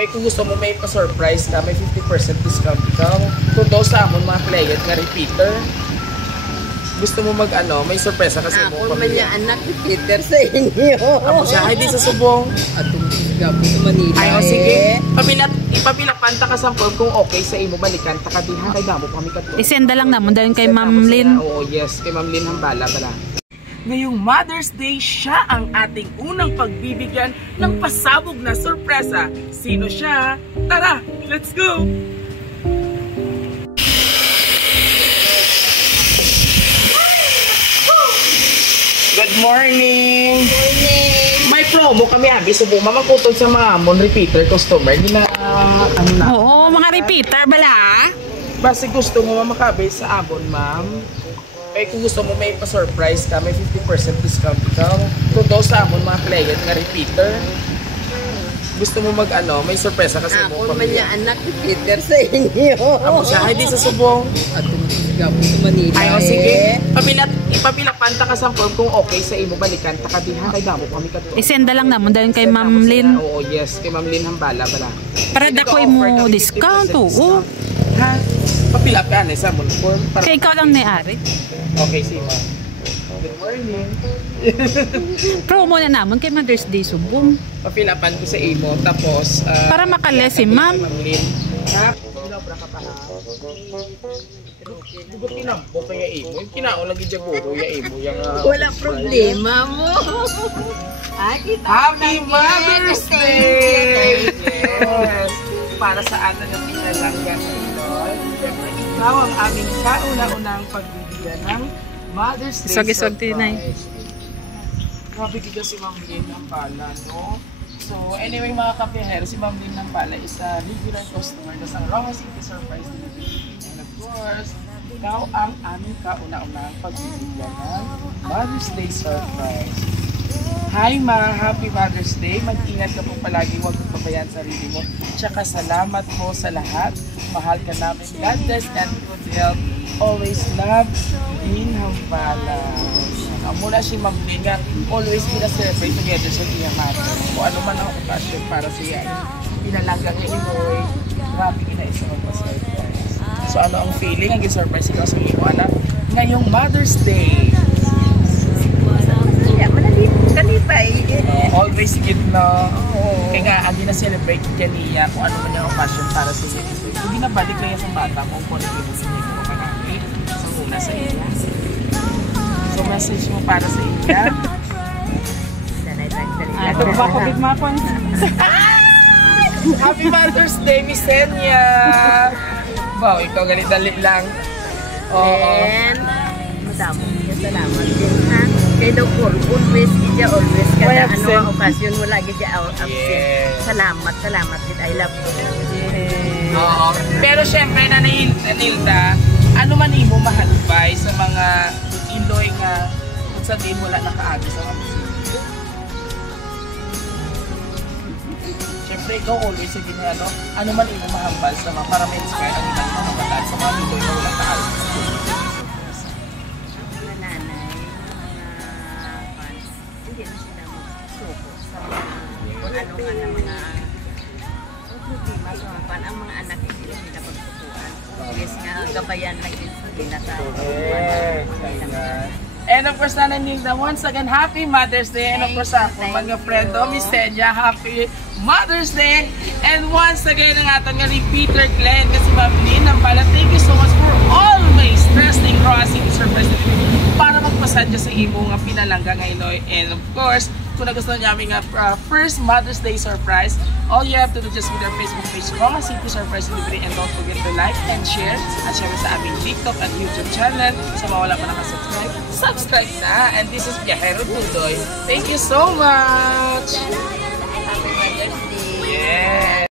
Eh kung gusto mo may pa-surprise ka, may 50% discount ikaw. Kung daw sa amon mga client nga repeater, gusto mo mag-ano, may sorpresa kasi mo pamilya. Ako man niya anak ni Peter sa inyo. Ako siya, ay di sa subong. At gabi sa Manila. Ay, o sige. Ipapilapanta ka sa form kung okay sa imo, balikan. Taka din ha, kay damo kami kato. Isenda lang naman dahil kay Ma'am Lynn. Oo, yes. Kay Ma'am Lynn Hambala pala. Ngayong Mother's Day, siya ang ating unang pagbibigyan ng pasabog na sorpresa. Sino siya? Tara, let's go! Good morning! May promo kami abi subo mamagputol sa mga amon repeater customer gina ano na. Oo, mga repeater bala. Basta gusto mo makabi sa amon, ma'am. Eh kung gusto mo may pa-surprise ka, may 50% discount ikaw. Kung daw sa amon mga client nga repeater, gusto mo mag-ano, may sorpresa kasi mo pamilya. Ako man niya anak ni Peter sa inyo. Ako siya, ay di sa subong. At gabi sa Manila. Ay, o sige. Ipapilapanta ka sa form kung okay sa imo, balikan. Taka din ha, kay damo kami kato. Isenda lang naman dahil kay Ma'am Lynn. Oo, yes. Kay Ma'am Lynn Hambala pala. Para dakoy mo discount, oo. Ha? Papilapyan eh sa amon form. Kaya ikaw lang ni-ari. Okay, si ma'am. Good morning. Promo na naman kay Mother's Day subong. Papilapan ko sa imo, tapos para makales si ma'am. Ha? Pinabra ka pa ha? Bugot tinampo kaya imo. Yung kinaon lagi dyan buro ya imo. Wala problema mo. Happy Mother's Day! Yes! Para sa atin yung pinalanggan ito. Siyempre, ikaw ang aming kauna-unang pagbibigyan ng Mother's Day surprise. Grabe kita si Ma'am Lynn Hambala, no? So, anyway mga kapihero, si Ma'am Lynn Hambala is a regular customer na sa Roma City Surprise Delivery. And of course, ikaw ang aming kauna-unang pagbibigyan ng Mother's Day surprise. Hi Ma! Happy Mother's Day! Mag-ingat ka po palagi, huwag mong pabayaan sarili mo. Tsaka salamat po sa lahat. Mahal ka namin. God bless and good health. Always love, Lynn Hambala. Mula si Ma'am Lynn nga, always pina-celebrate together sa iya mother. Kung ano man ang okasyon para sa iya, pinalanggang niya imoy, grabe isa magpa-surprise. So ano ang feeling? Ang surprise ikaw sa iyo, anak? Ngayong Mother's Day. Kalipay. Always good na. Kaya nga, ang na-celebrate niya niya kung ano man yung occasion para sa iyo. Hindi na balik lang yan sa bata kung kung ano yung sinigil mo kanapit sa una sa iya. So, message mo para sa iya. Ito ba ko bigmapon? Happy Mother's Day, Miss Senya! Wow, ikaw galit-dalit lang. And, madamo, salamat din ha. Kaya daw po, always kada ano ang okasyon mo lagi siya absent. Salamat din. I love you. Oo. Pero syempre na Nilda, ano man imo mahalubay sa mga Iloy nga kung sa din wala nakaagi sa mga musika. Syempre ikaw always sige niya ano man imo mahambal sa mga para ma-inspire ang ibang mga bata sa mga Iloy na wala nakaagi sa musika. Ano nga ng mga problema sa ang mga anak hindi nila pagtutuan. Yes nga, gabayan lang din sa ginata. And of course, Nanay Nilda, once again, Happy Mother's Day. And of course, ako, mga friend, Miss Senya, Happy Mother's Day. And once again, ang atong repeater Glenn, kasi Ma'am Lynn Hambala, thank you so much for always trusting Roma City Surprise para magpasadya sa imo nga pinalangga ngayon. And of course, kung nagustuhan niyo aming first Mother's Day surprise, all you have to do just with our Facebook page, Roma City Surprise Delivery, and don't forget to like and share at share sa aming TikTok at YouTube channel. Sa mga wala pa nakasubscribe, subscribe na! And this is Viajero Tudoy. Thank you so much! Happy Mother's Day! Yeah!